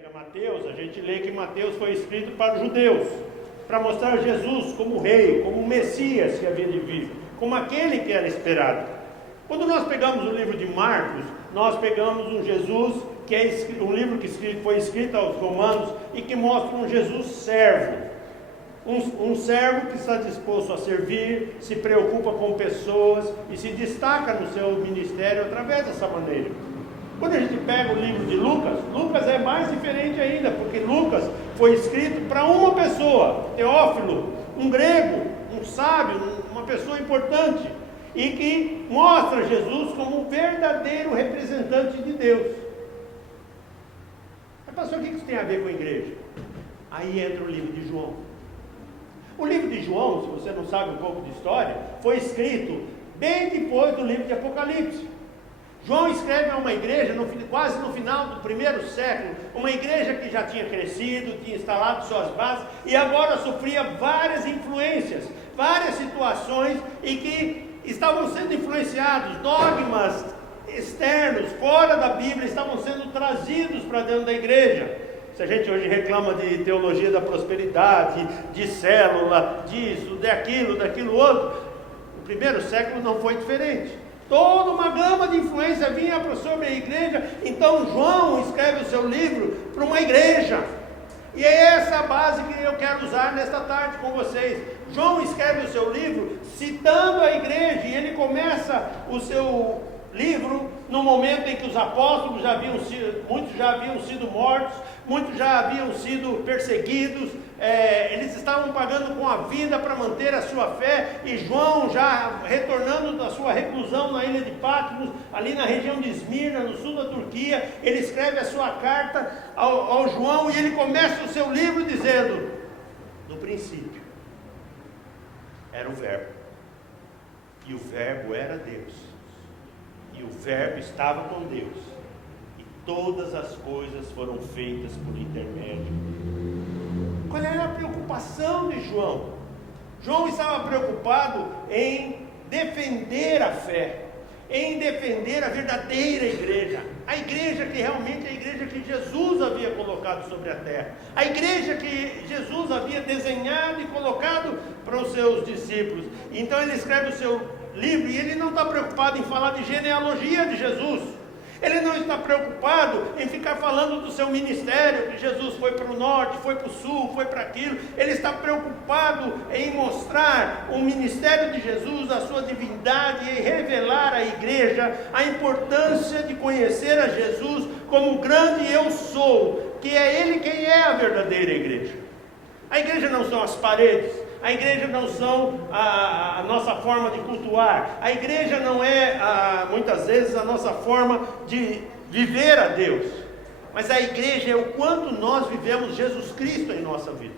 pega Mateus, a gente lê que Mateus foi escrito para os judeus, para mostrar Jesus como rei, como o Messias que havia de vir, como aquele que era esperado. Quando nós pegamos o livro de Marcos, nós pegamos um Jesus, que é um livro que foi escrito aos romanos, e que mostra um Jesus servo. Um servo que está disposto a servir, se preocupa com pessoas e se destaca no seu ministério através dessa maneira. Quando a gente pega o livro de Lucas, Lucas é mais diferente ainda, porque Lucas foi escrito para uma pessoa, Teófilo, um grego, um sábio, uma pessoa importante, e que mostra Jesus como um verdadeiro representante de Deus. Mas pastor, o que isso tem a ver com a igreja? Aí entra o livro de João. O livro de João, se você não sabe um pouco de história, foi escrito bem depois do livro de Apocalipse. João escreve a uma igreja quase no final do primeiro século, uma igreja que já tinha crescido, tinha instalado suas bases e agora sofria várias influências, várias situações e que estavam sendo influenciados, dogmas externos, fora da Bíblia, estavam sendo trazidos para dentro da igreja. Se a gente hoje reclama de teologia da prosperidade, de célula, disso, daquilo outro, o primeiro século não foi diferente. Toda uma gama de influência vinha sobre a igreja. Então João escreve o seu livro para uma igreja. E é essa a base que eu quero usar nesta tarde com vocês. João escreve o seu livro citando a igreja, e ele começa o seu livro no momento em que os apóstolos muitos já haviam sido mortos, muitos já haviam sido perseguidos, eles estavam pagando com a vida para manter a sua fé, e João já retornando da sua reclusão na ilha de Patmos, ali na região de Esmirna, no sul da Turquia, ele escreve a sua carta ao João, e ele começa o seu livro dizendo: no princípio era o Verbo, e o Verbo era Deus, e o Verbo estava com Deus, e todas as coisas foram feitas por intermédio. Qual era a preocupação de João? João estava preocupado em defender a fé, em defender a verdadeira igreja, a igreja que realmente é a igreja que Jesus havia colocado sobre a terra, a igreja que Jesus havia desenhado e colocado para os seus discípulos. Então ele escreve o seu livro, e ele não está preocupado em falar de genealogia de Jesus, ele não está preocupado em ficar falando do seu ministério, que Jesus foi para o norte, foi para o sul, foi para aquilo. Ele está preocupado em mostrar o ministério de Jesus, a sua divindade, e revelar à igreja a importância de conhecer a Jesus como o grande eu sou, que é Ele quem é a verdadeira igreja. A igreja não são as paredes, a igreja não são a nossa forma de cultuar, a igreja não é muitas vezes a nossa forma de viver a Deus, mas a igreja é o quanto nós vivemos Jesus Cristo em nossa vida.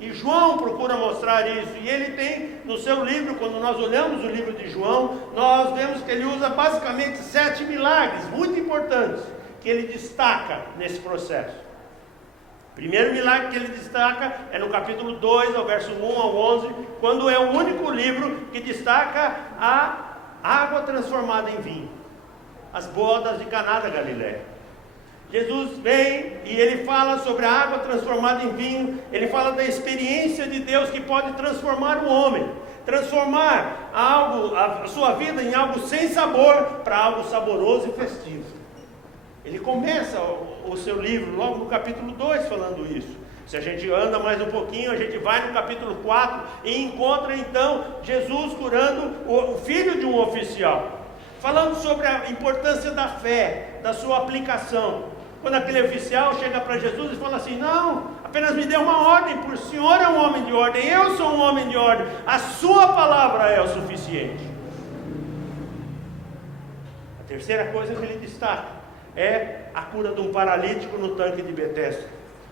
E João procura mostrar isso, e ele tem no seu livro, quando nós olhamos o livro de João, nós vemos que ele usa basicamente 7 milagres muito importantes, que ele destaca nesse processo. O primeiro milagre que ele destaca é no capítulo 2, ao verso 1 ao 11, quando é o único livro que destaca a água transformada em vinho, as bodas de Caná da Galileia. Jesus vem e ele fala sobre a água transformada em vinho, ele fala da experiência de Deus que pode transformar o homem, transformar a sua vida em algo sem sabor para algo saboroso e festivo. Ele começa o seu livro logo no capítulo 2 falando isso. Se a gente anda mais um pouquinho, a gente vai no capítulo 4 e encontra então Jesus curando o filho de um oficial, falando sobre a importância da fé, da sua aplicação. Quando aquele oficial chega para Jesus e fala assim: não, apenas me dê uma ordem, por o senhor é um homem de ordem, eu sou um homem de ordem, a sua palavra é o suficiente. A terceira coisa que ele destaca é a cura de um paralítico no tanque de Betesda.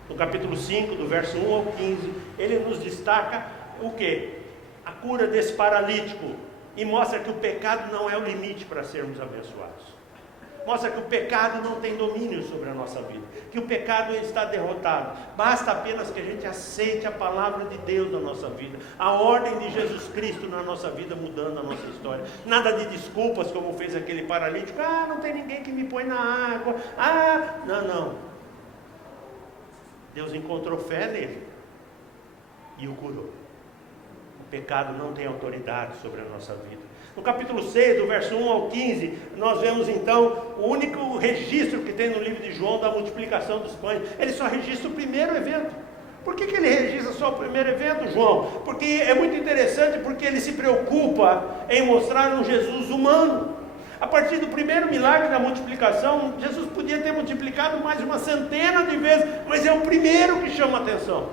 No capítulo 5, do verso 1 ao 15, ele nos destaca o quê? A cura desse paralítico, e mostra que o pecado não é o limite para sermos abençoados. Mostra que o pecado não tem domínio sobre a nossa vida, que o pecado está derrotado. Basta apenas que a gente aceite a palavra de Deus na nossa vida, a ordem de Jesus Cristo na nossa vida, mudando a nossa história. Nada de desculpas como fez aquele paralítico: não tem ninguém que me põe na água, não. Deus encontrou fé nele e o curou. O pecado não tem autoridade sobre a nossa vida. No capítulo 6, do verso 1 ao 15, nós vemos então o único registro que tem no livro de João da multiplicação dos pães. Ele só registra o primeiro evento. Por que ele registra só o primeiro evento, João? Porque é muito interessante, porque ele se preocupa em mostrar um Jesus humano. A partir do primeiro milagre da multiplicação, Jesus podia ter multiplicado mais de uma centena de vezes, mas é o primeiro que chama a atenção.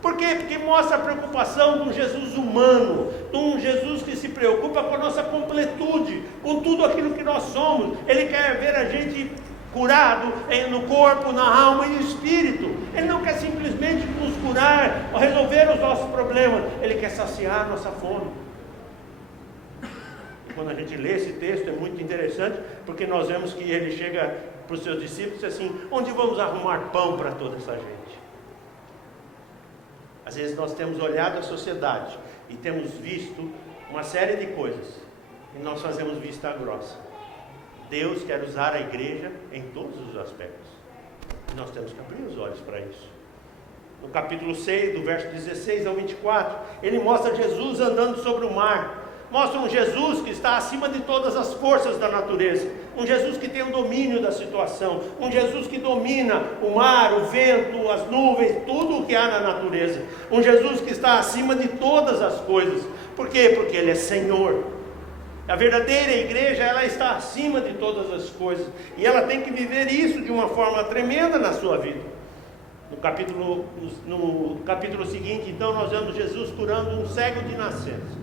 Por quê? Porque mostra a preocupação de um Jesus humano, de um Jesus que se preocupa com a nossa completude, com tudo aquilo que nós somos. Ele quer ver a gente curado no corpo, na alma e no espírito. Ele não quer simplesmente nos curar ou resolver os nossos problemas. Ele quer saciar a nossa fome. E quando a gente lê esse texto é muito interessante, porque nós vemos que ele chega para os seus discípulos e diz assim: onde vamos arrumar pão para toda essa gente? Às vezes nós temos olhado a sociedade e temos visto uma série de coisas e nós fazemos vista grossa. Deus quer usar a igreja em todos os aspectos. E nós temos que abrir os olhos para isso. No capítulo 6, do verso 16 ao 24, ele mostra Jesus andando sobre o mar. Mostra um Jesus que está acima de todas as forças da natureza. Um Jesus que tem o domínio da situação. Um Jesus que domina o mar, o vento, as nuvens, tudo o que há na natureza. Um Jesus que está acima de todas as coisas. Por quê? Porque Ele é Senhor. A verdadeira igreja, ela está acima de todas as coisas. E ela tem que viver isso de uma forma tremenda na sua vida. No capítulo seguinte, então, nós vemos Jesus curando um cego de nascença.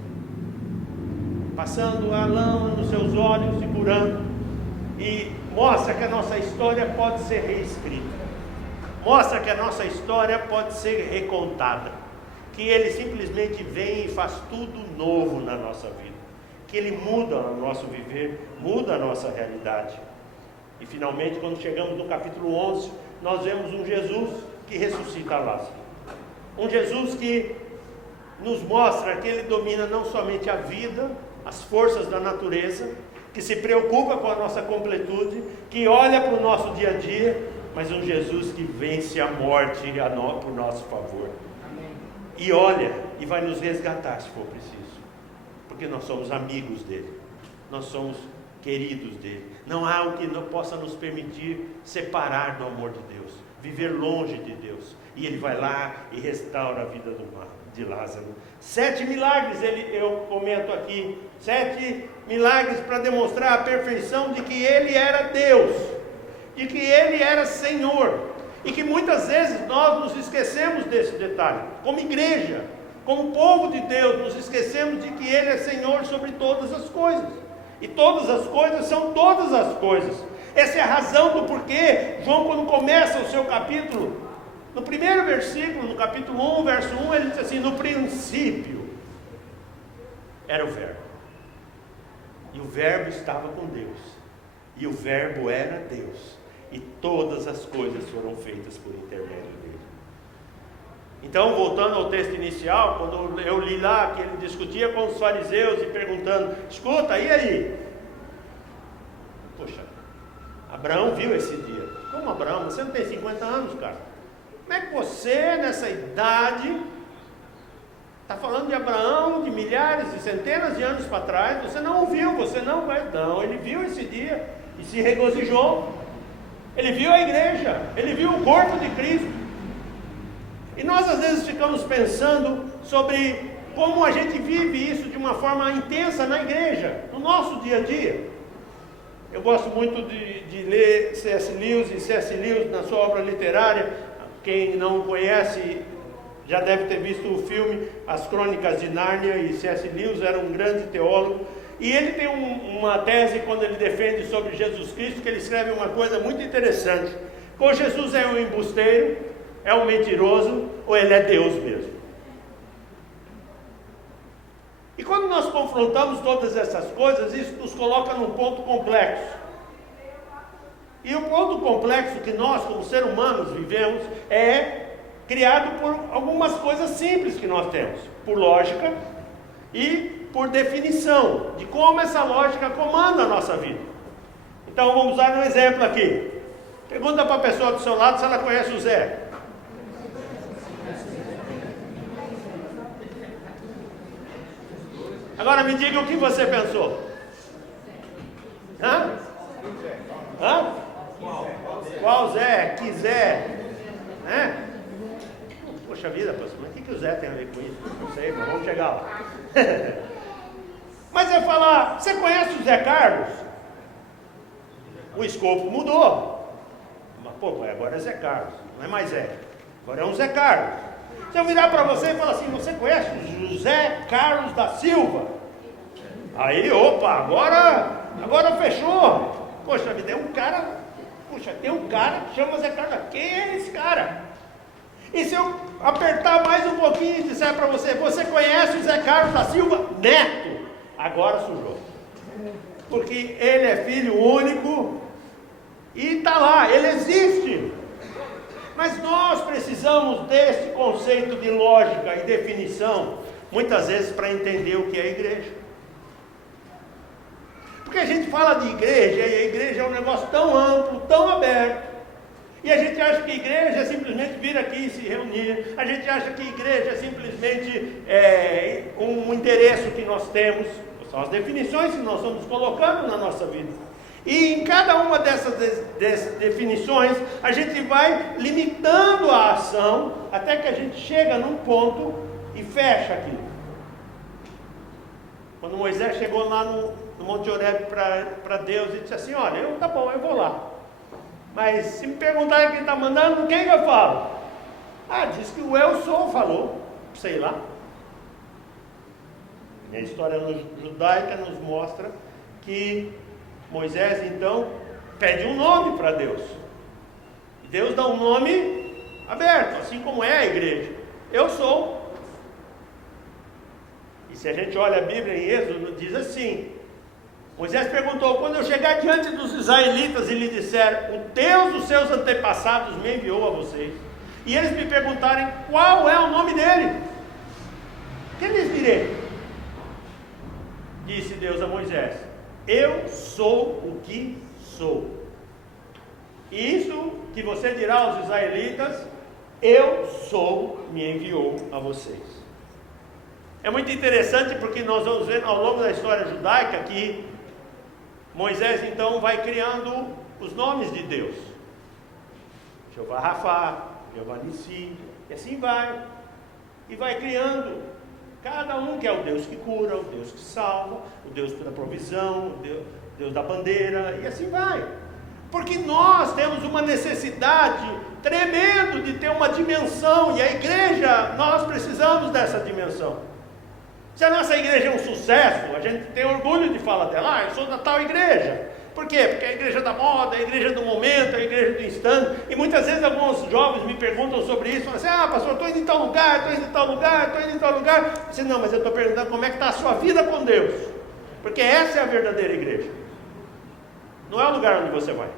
Passando a lama nos seus olhos e curando. E mostra que a nossa história pode ser reescrita. Mostra que a nossa história pode ser recontada. Que Ele simplesmente vem e faz tudo novo na nossa vida. Que Ele muda o nosso viver, muda a nossa realidade. E finalmente, quando chegamos no capítulo 11, nós vemos um Jesus que ressuscita Lázaro. Um Jesus que nos mostra que Ele domina não somente a vida, as forças da natureza, que se preocupa com a nossa completude, que olha para o nosso dia a dia, mas um Jesus que vence a morte por nosso favor. Amém. E olha, e vai nos resgatar se for preciso. Porque nós somos amigos dele, nós somos queridos dele. Não há o que não possa nos permitir separar do amor de Deus, viver longe de Deus. E ele vai lá e restaura a vida de Lázaro. 7 milagres, eu comento aqui, 7 milagres para demonstrar a perfeição de que ele era Deus, de que ele era Senhor. E que muitas vezes nós nos esquecemos desse detalhe, como igreja. Como povo de Deus, nos esquecemos de que Ele é Senhor sobre todas as coisas. E todas as coisas são todas as coisas. Essa é a razão do porquê João, quando começa o seu capítulo, no primeiro versículo, no capítulo 1, verso 1, ele diz assim: no princípio era o Verbo. E o Verbo estava com Deus. E o Verbo era Deus. E todas as coisas foram feitas por intermédio dele. Então, voltando ao texto inicial, quando eu li lá que ele discutia com os fariseus e perguntando: escuta, e aí? Poxa, Abraão viu esse dia. Como Abraão? Você não tem 50 anos, cara. Como é que você, nessa idade, está falando de Abraão, de milhares e centenas de anos para trás? Você não ouviu, você não vai. Não, ele viu esse dia e se regozijou. Ele viu a igreja, ele viu o corpo de Cristo. E nós às vezes ficamos pensando sobre como a gente vive isso de uma forma intensa na igreja, no nosso dia a dia. Eu gosto muito de ler C.S. Lewis, e C.S. Lewis na sua obra literária, quem não conhece já deve ter visto o filme As Crônicas de Nárnia, e C.S. Lewis era um grande teólogo, e ele tem uma tese quando ele defende sobre Jesus Cristo, que ele escreve uma coisa muito interessante: ou Jesus é um embusteiro, é um mentiroso, ou ele é Deus mesmo. E quando nós confrontamos todas essas coisas, isso nos coloca num ponto complexo. E o ponto complexo que nós, como seres humanos, vivemos é criado por algumas coisas simples que nós temos, por lógica e por definição de como essa lógica comanda a nossa vida. Então vamos usar um exemplo aqui. Pergunta para a pessoa do seu lado se ela conhece o Zé. Agora me diga o que você pensou. Hã? Hã? Qual Zé? Que Zé? Né? Poxa vida, pastor, mas o que o Zé tem a ver com isso? Não sei, mas vamos chegar lá. Mas é falar, você conhece o Zé Carlos? O escopo mudou. Mas, pô, agora é Zé Carlos, não é mais Zé. Agora é um Zé Carlos. Se eu virar para você e falar assim, você conhece o José Carlos da Silva? Aí, opa, agora fechou. Poxa vida, tem um cara que chama Zé Carlos. Quem é esse cara? E se eu apertar mais um pouquinho e disser para você, você conhece o Zé Carlos da Silva Neto? Agora sujou. Porque ele é filho único e está lá, ele existe. Mas nós precisamos desse conceito de lógica e definição, muitas vezes para entender o que é igreja. Porque a gente fala de igreja, e a igreja é um negócio tão amplo, tão aberto, e a gente acha que igreja é simplesmente vir aqui e se reunir, a gente acha que igreja é simplesmente um endereço que nós temos, são as definições que nós estamos colocando na nossa vida. E em cada uma dessas definições, a gente vai limitando a ação, até que a gente chega num ponto e fecha aquilo. Quando Moisés chegou lá no Monte Horebe para Deus e disse assim, olha, tá bom, eu vou lá. Mas se me perguntarem quem está mandando, quem eu falo? Diz que o eu sou falou, sei lá. E a história judaica nos mostra que Moisés então pede um nome para Deus. E Deus dá um nome aberto, assim como é a igreja. Eu sou. E se a gente olha a Bíblia em Êxodo, diz assim, Moisés perguntou, quando eu chegar diante dos israelitas e lhe disser, o Deus dos seus antepassados me enviou a vocês, e eles me perguntarem qual é o nome dele, que lhes direi? Disse Deus a Moisés, eu sou o que sou. E isso que você dirá aos israelitas, eu sou, me enviou a vocês. É muito interessante porque nós vamos ver ao longo da história judaica que Moisés então vai criando os nomes de Deus. Jeová Rafá, Jeová Nissi, e assim vai. E vai criando cada um que é o Deus que cura, o Deus que salva, o Deus da provisão, o Deus da bandeira, e assim vai. Porque nós temos uma necessidade tremenda de ter uma dimensão, e a igreja, nós precisamos dessa dimensão. Se a nossa igreja é um sucesso, a gente tem orgulho de falar dela, eu sou da tal igreja. Por quê? Porque é a igreja da moda, a igreja do momento, a igreja do instante. E muitas vezes alguns jovens me perguntam sobre isso, falam assim, pastor, estou indo em tal lugar, estou indo em tal lugar, estou indo em tal lugar. Eu disse, não, mas eu estou perguntando como é que está a sua vida com Deus. Porque essa é a verdadeira igreja. Não é o lugar onde você vai.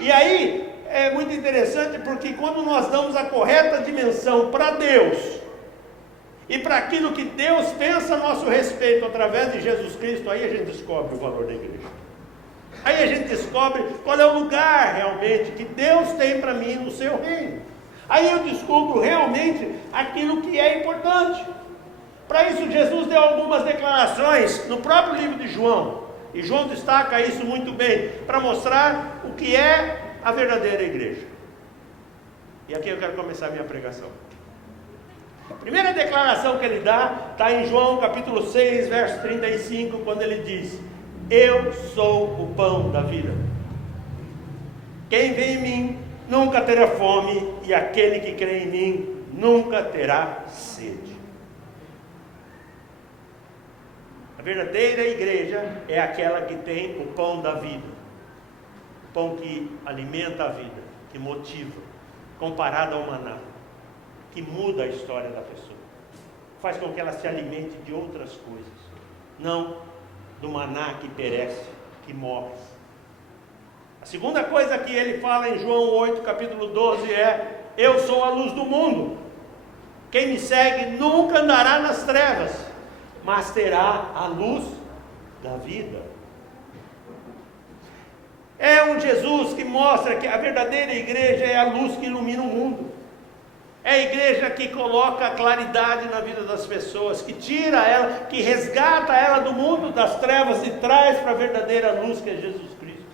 E aí, é muito interessante porque quando nós damos a correta dimensão para Deus, e para aquilo que Deus pensa a nosso respeito através de Jesus Cristo, aí a gente descobre o valor da igreja. Aí a gente descobre qual é o lugar realmente que Deus tem para mim no seu reino. Aí eu descubro realmente aquilo que é importante. Para isso Jesus deu algumas declarações no próprio livro de João. E João destaca isso muito bem, para mostrar o que é a verdadeira igreja. E aqui eu quero começar a minha pregação. A primeira declaração que ele dá está em João capítulo 6, verso 35, quando ele diz, eu sou o pão da vida. Quem vem em mim nunca terá fome, e aquele que crê em mim nunca terá sede. A verdadeira igreja é aquela que tem o pão da vida. O pão que alimenta a vida, que motiva, comparado ao maná, que muda a história da pessoa, faz com que ela se alimente de outras coisas, não do maná que perece, que morre. A segunda coisa que ele fala em João 8, capítulo 12 é, eu sou a luz do mundo, quem me segue nunca andará nas trevas, mas terá a luz da vida. É um Jesus que mostra que a verdadeira igreja é a luz que ilumina o mundo. É a igreja que coloca claridade na vida das pessoas, que tira ela, que resgata ela do mundo das trevas e traz para a verdadeira luz que é Jesus Cristo.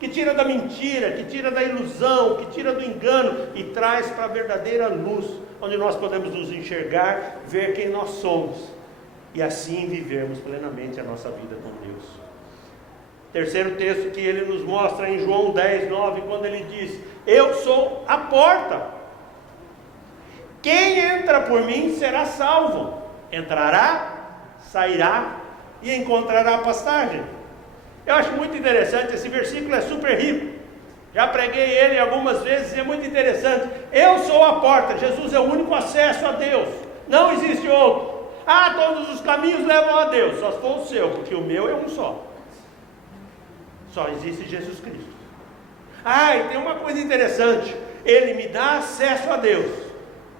Que tira da mentira, que tira da ilusão, que tira do engano e traz para a verdadeira luz, onde nós podemos nos enxergar, ver quem nós somos e assim vivermos plenamente a nossa vida com Deus. Terceiro texto que ele nos mostra em João 10, 9, quando ele diz: eu sou a porta. Quem entra por mim será salvo. Entrará, sairá e encontrará pastagem. Eu acho muito interessante, esse versículo é super rico. Já preguei ele algumas vezes e é muito interessante. Eu sou a porta, Jesus é o único acesso a Deus. Não existe outro. Todos os caminhos levam a Deus, só se for o seu, porque o meu é um só. Só existe Jesus Cristo. E tem uma coisa interessante. Ele me dá acesso a Deus.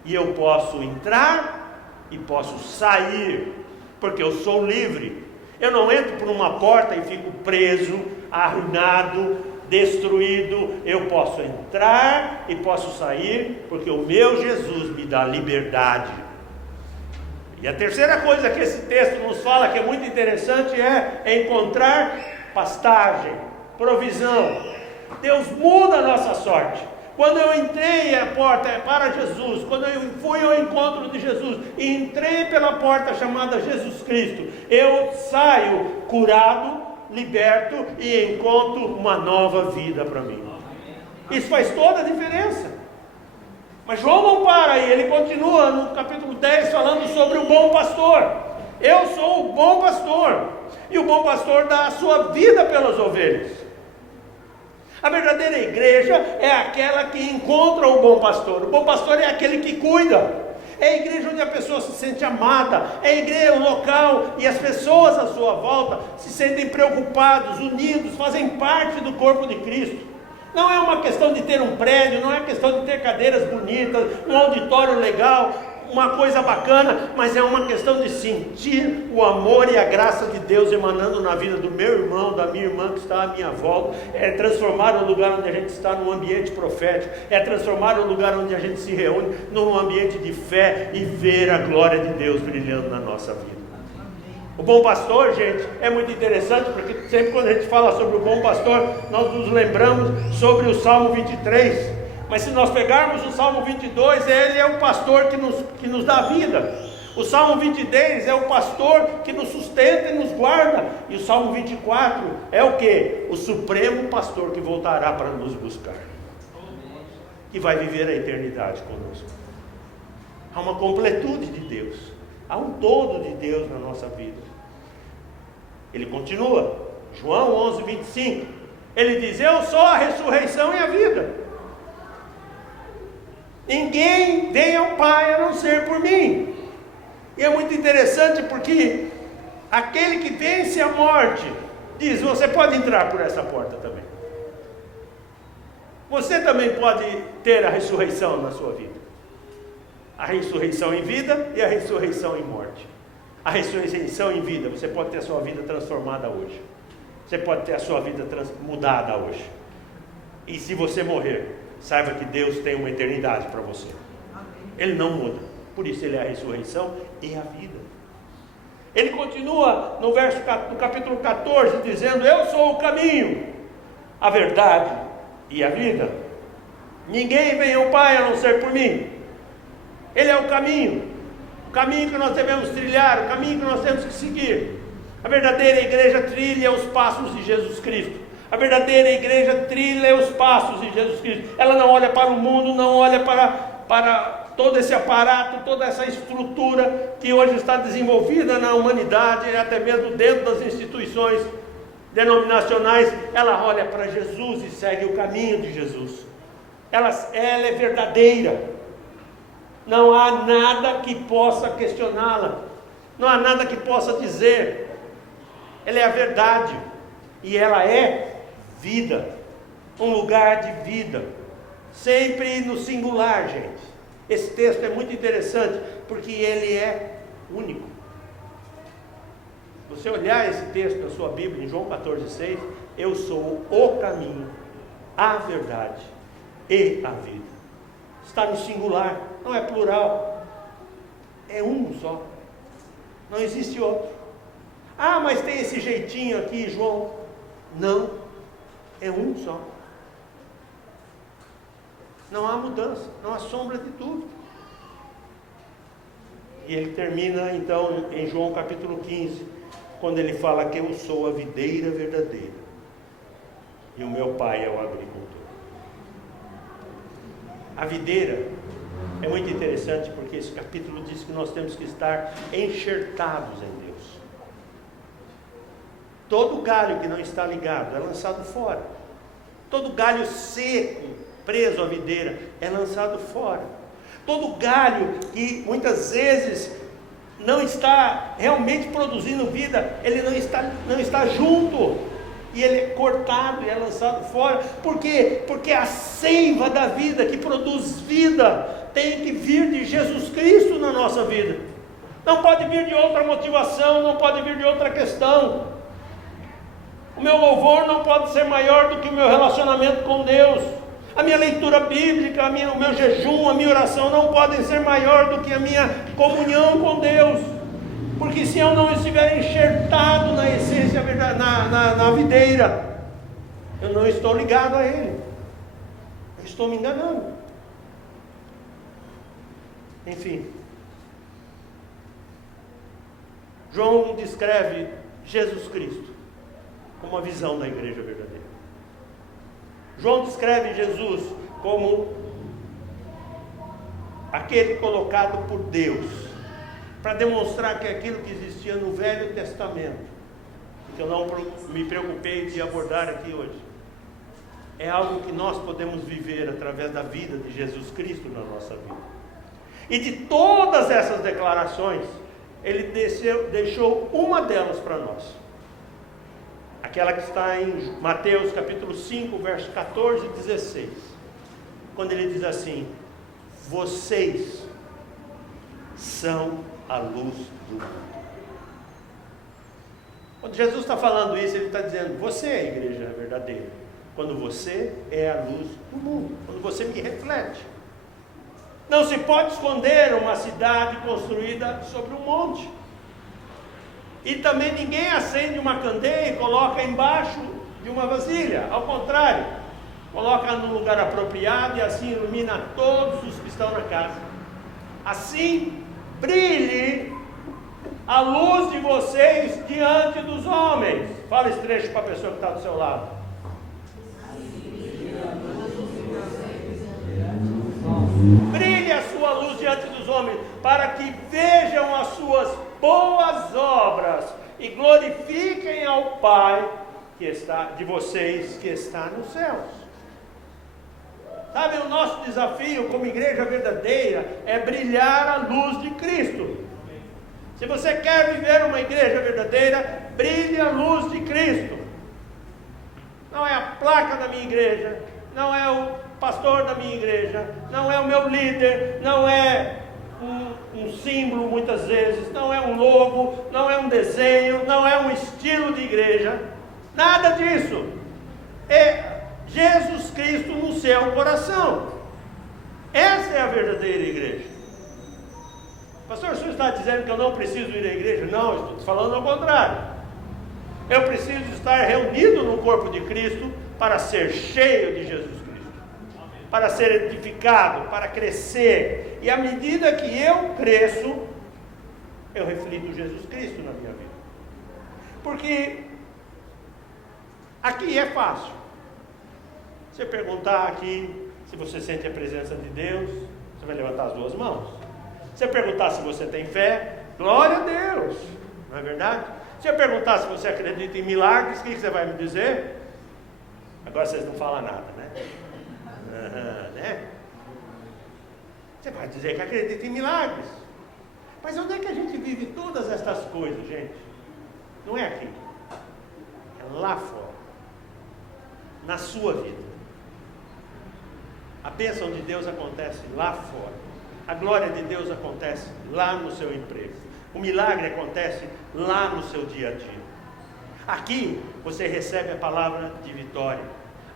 E eu posso entrar e posso sair, porque eu sou livre. Eu não entro por uma porta e fico preso, arruinado, destruído. Eu posso entrar e posso sair, porque o meu Jesus me dá liberdade. E a terceira coisa que esse texto nos fala, que é muito interessante, é encontrar pastagem, provisão. Deus muda a nossa sorte. Quando eu entrei a porta para Jesus, quando eu fui ao encontro de Jesus e entrei pela porta chamada Jesus Cristo, eu saio curado, liberto e encontro uma nova vida para mim. Isso faz toda a diferença. Mas João não para aí, ele continua no capítulo 10 falando sobre o bom pastor. Eu sou o bom pastor, e o bom pastor dá a sua vida pelas ovelhas. A verdadeira igreja é aquela que encontra o bom pastor. O bom pastor é aquele que cuida. É a igreja onde a pessoa se sente amada. É a igreja local e as pessoas à sua volta se sentem preocupados, unidos, fazem parte do corpo de Cristo. Não é uma questão de ter um prédio, não é questão de ter cadeiras bonitas, um auditório legal, uma coisa bacana, mas é uma questão de sentir o amor e a graça de Deus emanando na vida do meu irmão, da minha irmã que está à minha volta. É transformar o lugar onde a gente está num ambiente profético, é transformar o lugar onde a gente se reúne num ambiente de fé e ver a glória de Deus brilhando na nossa vida. O bom pastor, gente, é muito interessante, porque sempre quando a gente fala sobre o bom pastor, nós nos lembramos sobre o Salmo 23. Mas se nós pegarmos o Salmo 22, ele é o pastor que nos dá vida. O Salmo 23 é o pastor que nos sustenta e nos guarda. E o Salmo 24 é o quê? O supremo pastor que voltará para nos buscar. Que vai viver a eternidade conosco. Há uma completude de Deus. Há um todo de Deus na nossa vida. Ele continua. João 11, 25. Ele diz: eu sou a ressurreição e a vida. Ninguém vem ao Pai a não ser por mim. E é muito interessante porque aquele que vence a morte diz: você pode entrar por essa porta também. Você também pode ter a ressurreição na sua vida. A ressurreição em vida e a ressurreição em morte. A ressurreição em vida, você pode ter a sua vida transformada hoje. Você pode ter a sua vida mudada hoje. E se você morrer, saiba que Deus tem uma eternidade para você. Ele não muda. Por isso ele é a ressurreição e a vida. Ele continua no capítulo 14 dizendo: eu sou o caminho, a verdade e a vida. Ninguém vem ao Pai a não ser por mim. Ele é o caminho que nós devemos trilhar, o caminho que nós temos que seguir. A verdadeira igreja trilha os passos de Jesus Cristo. A verdadeira igreja trilha os passos de Jesus Cristo. Ela não olha para o mundo, não olha para todo esse aparato, toda essa estrutura que hoje está desenvolvida na humanidade, até mesmo dentro das instituições denominacionais. Ela olha para Jesus e segue o caminho de Jesus. Ela é verdadeira. Não há nada que possa questioná-la. Não há nada que possa dizer. Ela é a verdade. E ela é vida. Um lugar de vida. Sempre no singular, gente. Esse texto é muito interessante, porque ele é único. Se você olhar esse texto na sua Bíblia, em João 14,6, eu sou o caminho, a verdade e a vida. Está no singular, não é plural, é um só, não existe outro. Ah, mas tem esse jeitinho aqui, João. Não, é um só. Não há mudança, não há sombra de dúvida. E ele termina então em João capítulo 15, quando ele fala que eu sou a videira verdadeira e o meu pai é o agricultor. A videira é muito interessante porque esse capítulo diz que nós temos que estar enxertados em Deus. Todo galho que não está ligado é lançado fora. Todo galho seco, preso à videira, é lançado fora. Todo galho que muitas vezes não está realmente produzindo vida, ele não está junto, e ele é cortado e é lançado fora. Por quê? Porque a seiva da vida, que produz vida, tem que vir de Jesus Cristo na nossa vida. Não pode vir de outra motivação, não pode vir de outra questão. O meu louvor não pode ser maior do que o meu relacionamento com Deus. A minha leitura bíblica, o meu jejum, a minha oração não podem ser maior do que a minha comunhão com Deus. Porque se eu não estiver enxertado na essência, na videira, eu não estou ligado a Ele. Eu estou me enganando. Enfim. João descreve Jesus Cristo como a visão da igreja verdadeira. João descreve Jesus como aquele colocado por Deus para demonstrar que aquilo que existia no Velho Testamento, que eu não me preocupei de abordar aqui hoje, é algo que nós podemos viver através da vida de Jesus Cristo na nossa vida. E de todas essas declarações, ele deixou uma delas para nós. Aquela que está em Mateus capítulo 5, verso 14 e 16. Quando ele diz assim: vocês são a luz do mundo. Quando Jesus está falando isso, ele está dizendo: você é a igreja verdadeira. Quando você é a luz do mundo. Quando você me reflete. Não se pode esconder uma cidade construída sobre um monte. E também ninguém acende uma candeia e coloca embaixo de uma vasilha. Ao contrário, coloca no lugar apropriado e assim ilumina todos os que estão na casa. Assim, brilhe a luz de vocês diante dos homens. Fala esse trecho para a pessoa que está do seu lado. Brilhe a sua luz diante dos homens, para que vejam as suas boas obras e glorifiquem ao Pai que está de vocês, que está nos céus. Sabe, o nosso desafio como igreja verdadeira é brilhar a luz de Cristo. Se você quer viver uma igreja verdadeira, brilhe a luz de Cristo. Não é a placa da minha igreja, não é o pastor da minha igreja, não é o meu líder, não é um símbolo muitas vezes, não é um logo, não é um desenho, não é um estilo de igreja, nada disso. É Jesus Cristo no seu coração. Essa é a verdadeira igreja. Pastor, o senhor está dizendo que eu não preciso ir à igreja? Não, estou falando ao contrário. Eu preciso estar reunido no corpo de Cristo para ser cheio de Jesus Cristo, para ser edificado, para crescer. E à medida que eu cresço, eu reflito Jesus Cristo na minha vida. Porque aqui é fácil. Você perguntar aqui se você sente a presença de Deus, você vai levantar as duas mãos. Se eu perguntar se você tem fé, glória a Deus, não é verdade? Se eu perguntar se você acredita em milagres, o que você vai me dizer? Agora vocês não falam nada, né? Né? Você vai dizer que acredita em milagres. Mas onde é que a gente vive todas estas coisas, gente? Não é aqui, é lá fora, na sua vida. A bênção de Deus acontece lá fora. A glória de Deus acontece lá no seu emprego. O milagre acontece lá no seu dia a dia. Aqui você recebe a palavra de vitória.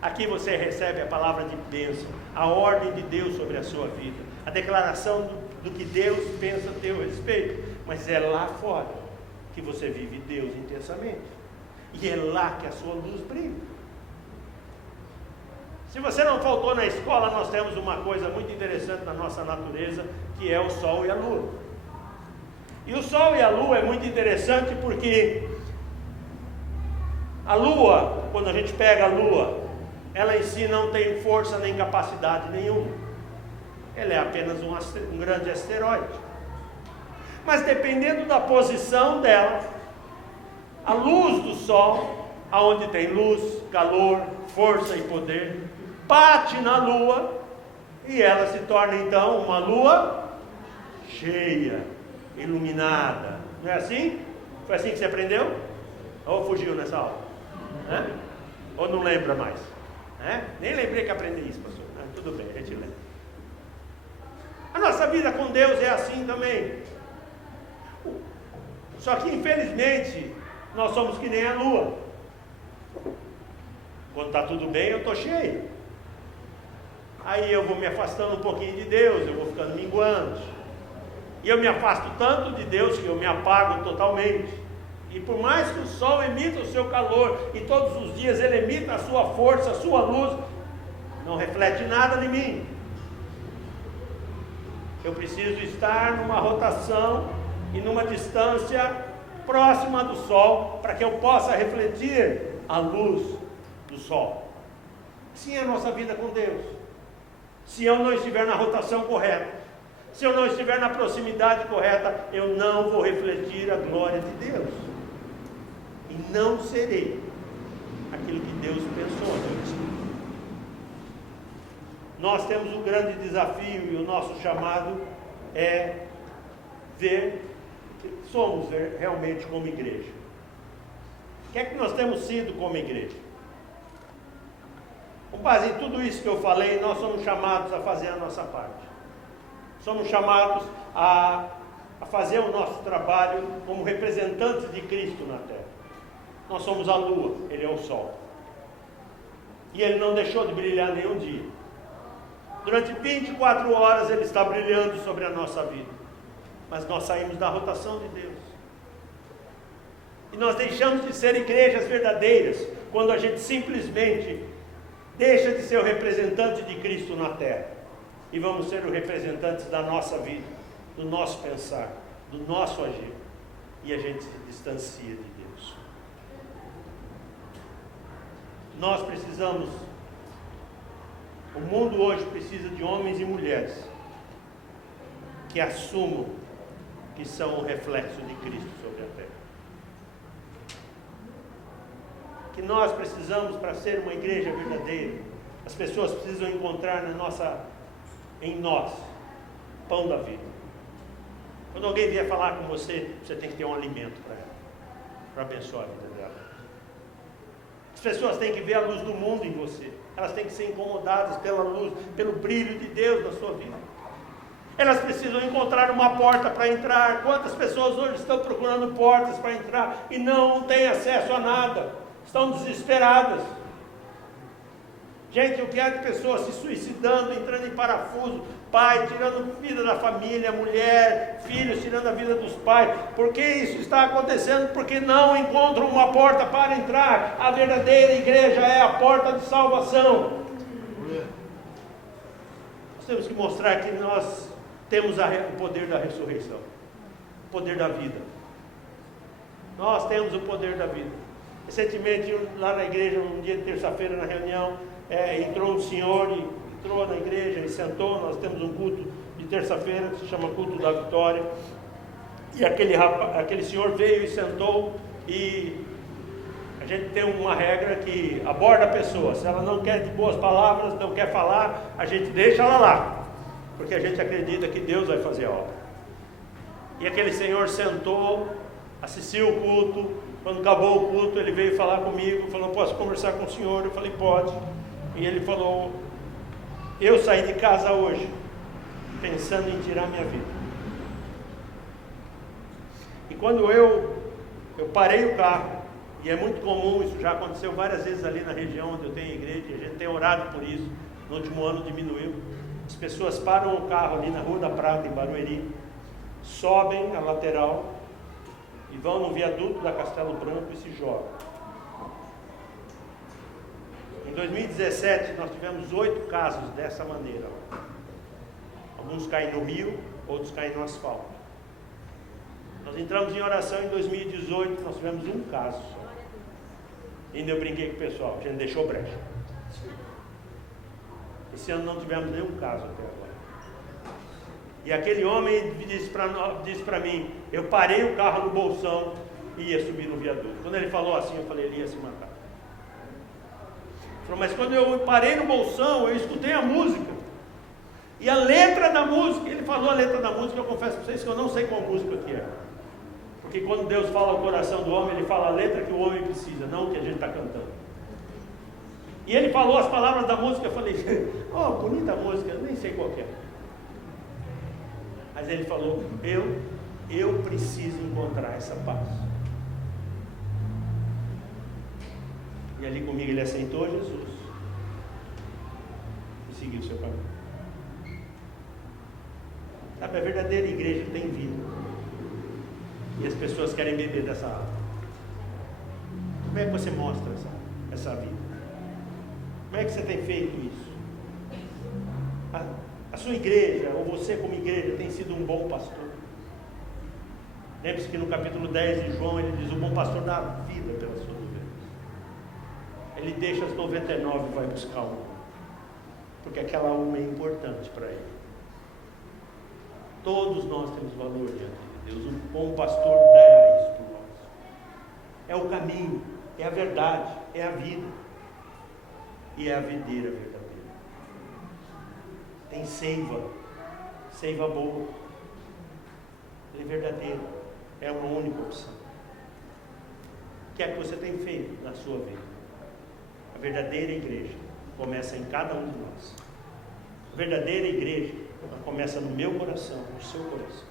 Aqui você recebe a palavra de bênção, a ordem de Deus sobre a sua vida, a declaração do que Deus pensa a teu respeito. Mas é lá fora que você vive Deus intensamente. E é lá que a sua luz brilha. Se você não faltou na escola, nós temos uma coisa muito interessante na nossa natureza, que é o Sol e a Lua. E o Sol e a Lua é muito interessante porque a Lua, quando a gente pega a Lua, ela em si não tem força nem capacidade nenhuma. Ela é apenas um grande asteroide. Mas dependendo da posição dela, a luz do Sol, aonde tem luz, calor, força e poder, bate na Lua e ela se torna então uma Lua cheia, iluminada. Não é assim? Foi assim que você aprendeu? Ou fugiu nessa aula? Ou não lembra mais? Nem lembrei que aprendi isso, pastor. Tudo bem, a gente lembra. A nossa vida com Deus é assim também. Só que infelizmente nós somos que nem a Lua. Quando está tudo bem, eu estou cheio. Aí eu vou me afastando um pouquinho de Deus, eu vou ficando minguante. E eu me afasto tanto de Deus que eu me apago totalmente. E por mais que o Sol emita o seu calor, e todos os dias ele emita a sua força, a sua luz, não reflete nada em mim. Eu preciso estar numa rotação e numa distância próxima do Sol, para que eu possa refletir a luz do Sol. Assim é a nossa vida com Deus. Se eu não estiver na rotação correta, se eu não estiver na proximidade correta, eu não vou refletir a glória de Deus. E não serei aquilo que Deus pensou a mim. Nós temos um grande desafio, e o nosso chamado é ver que somos realmente como igreja. O que é que nós temos sido como igreja? Com base em tudo isso que eu falei, nós somos chamados a fazer a nossa parte. Somos chamados a fazer o nosso trabalho como representantes de Cristo na terra. Nós somos a lua, Ele é o sol. E Ele não deixou de brilhar nenhum dia. Durante 24 horas Ele está brilhando sobre a nossa vida. Mas nós saímos da rotação de Deus. E nós deixamos de ser igrejas verdadeiras quando a gente simplesmente deixa de ser o representante de Cristo na terra. E vamos ser os representantes da nossa vida, do nosso pensar, do nosso agir. E a gente se distancia de Deus. Nós precisamos, o mundo hoje precisa de homens e mulheres que assumam que são o reflexo de Cristo sobre a terra. Que nós precisamos, para ser uma igreja verdadeira, as pessoas precisam encontrar em nós, pão da vida. Quando alguém vier falar com você, você tem que ter um alimento para ela, para abençoar a vida dela. As pessoas têm que ver a luz do mundo em você. Elas têm que ser incomodadas pela luz, pelo brilho de Deus na sua vida. Elas precisam encontrar uma porta para entrar. Quantas pessoas hoje estão procurando portas para entrar e não têm acesso a nada? Estão desesperadas. Gente, eu quero pessoas se suicidando, entrando em parafuso, pai tirando vida da família, mulher, filhos tirando a vida dos pais. Por que isso está acontecendo? Porque não encontram uma porta para entrar. A verdadeira igreja é a porta de salvação. Nós temos que mostrar que nós temos o poder da ressurreição, o poder da vida. Nós temos o poder da vida. Recentemente, lá na igreja, um dia de terça-feira, na reunião, entrou um senhor e entrou na igreja e sentou. Nós temos um culto de terça-feira que se chama Culto da Vitória. E aquele senhor veio e sentou, e a gente tem uma regra que aborda a pessoa. Se ela não quer de boas palavras, não quer falar, a gente deixa ela lá, porque a gente acredita que Deus vai fazer a obra. E aquele senhor sentou, assistiu o culto. Quando acabou o culto, ele veio falar comigo, falou: posso conversar com o senhor? Eu falei: pode. E ele falou: eu saí de casa hoje pensando em tirar minha vida. E quando eu parei o carro, E é muito comum, isso já aconteceu várias vezes ali na região onde eu tenho igreja, e a gente tem orado por isso. No último ano diminuiu. As pessoas param o carro ali na Rua da Prata, em Barueri, sobem a lateral e vão no viaduto da Castelo Branco e se jogam. Em 2017 nós tivemos 8 casos dessa maneira. Alguns caem no rio, outros caem no asfalto. Nós entramos em oração em 2018, nós tivemos um caso só. Ainda eu brinquei com o pessoal, a gente deixou brecha. Esse ano não tivemos nenhum caso até agora. E aquele homem disse para mim, eu parei o carro no bolsão e ia subir no viaduto. Quando ele falou assim, eu falei, ele ia se matar. Ele falou, mas quando eu parei no bolsão, eu escutei a música. E a letra da música, ele falou a letra da música, eu confesso para vocês que eu não sei qual música que é. Porque quando Deus fala ao coração do homem, ele fala a letra que o homem precisa, não o que a gente está cantando. E ele falou as palavras da música, eu falei, oh, bonita música, eu nem sei qual é. Mas ele falou, eu preciso encontrar essa paz. E ali comigo ele aceitou Jesus. E seguiu o seu caminho. Sabe, a verdadeira igreja tem vida. E as pessoas querem beber dessa água. Como é que você mostra essa vida? Como é que você tem feito isso? A sua igreja, ou você como igreja, tem sido um bom pastor. Lembre-se que no capítulo 10 de João, ele diz, o bom pastor dá vida pelas suas ovelhas. Ele deixa as 99 e vai buscar uma. Porque aquela uma é importante para ele. Todos nós temos valor diante de Deus. O bom pastor dá isso por nós. É o caminho, é a verdade, é a vida. E é a videira verdadeira. Tem seiva boa. Ele é verdadeiro. É uma única opção. O que é que você tem feito na sua vida? A verdadeira igreja começa em cada um de nós. A verdadeira igreja começa no meu coração, no seu coração.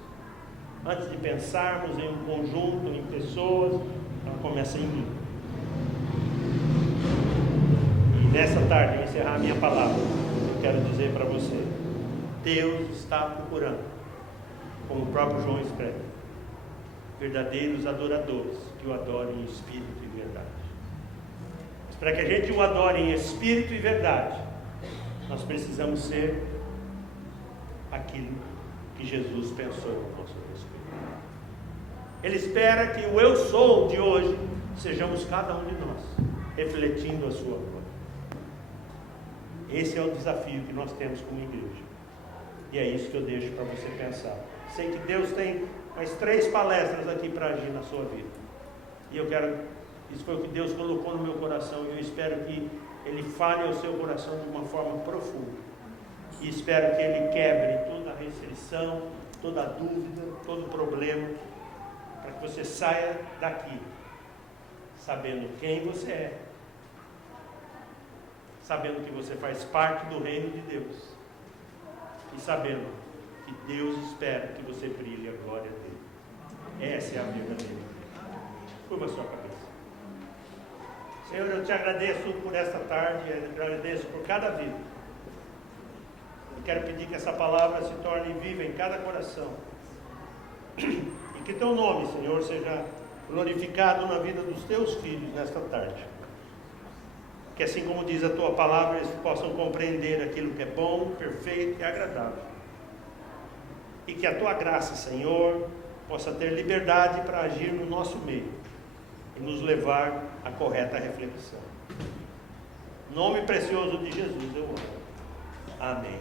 Antes de pensarmos em um conjunto, em pessoas, ela começa em mim. Nessa tarde, eu encerrar a minha palavra, eu quero dizer para você, Deus está procurando, como o próprio João escreve, verdadeiros adoradores, que o adorem em espírito e verdade. Mas para que a gente o adore em espírito e verdade, nós precisamos ser aquilo que Jesus pensou no nosso respeito. Ele espera que o eu sou de hoje, sejamos cada um de nós, refletindo a sua glória. Esse é o desafio que nós temos como igreja. E é isso que eu deixo para você pensar. Sei que Deus tem mais 3 palestras aqui para agir na sua vida. E eu quero, isso foi o que Deus colocou no meu coração. E eu espero que Ele fale ao seu coração de uma forma profunda. E espero que Ele quebre toda a restrição, toda a dúvida, todo o problema. Para que você saia daqui sabendo quem você é. Sabendo que você faz parte do reino de Deus. E sabendo que Deus espera que você brilhe a glória dele. Essa é a verdadeira. Curva a sua cabeça. Senhor, eu te agradeço por esta tarde, eu te agradeço por cada vida. Eu quero pedir que essa palavra se torne viva em cada coração. E que teu nome, Senhor, seja glorificado na vida dos teus filhos nesta tarde. Que assim como diz a tua palavra, eles possam compreender aquilo que é bom, perfeito e agradável. E que a tua graça, Senhor, possa ter liberdade para agir no nosso meio e nos levar à correta reflexão. Em nome precioso de Jesus eu oro. Amém.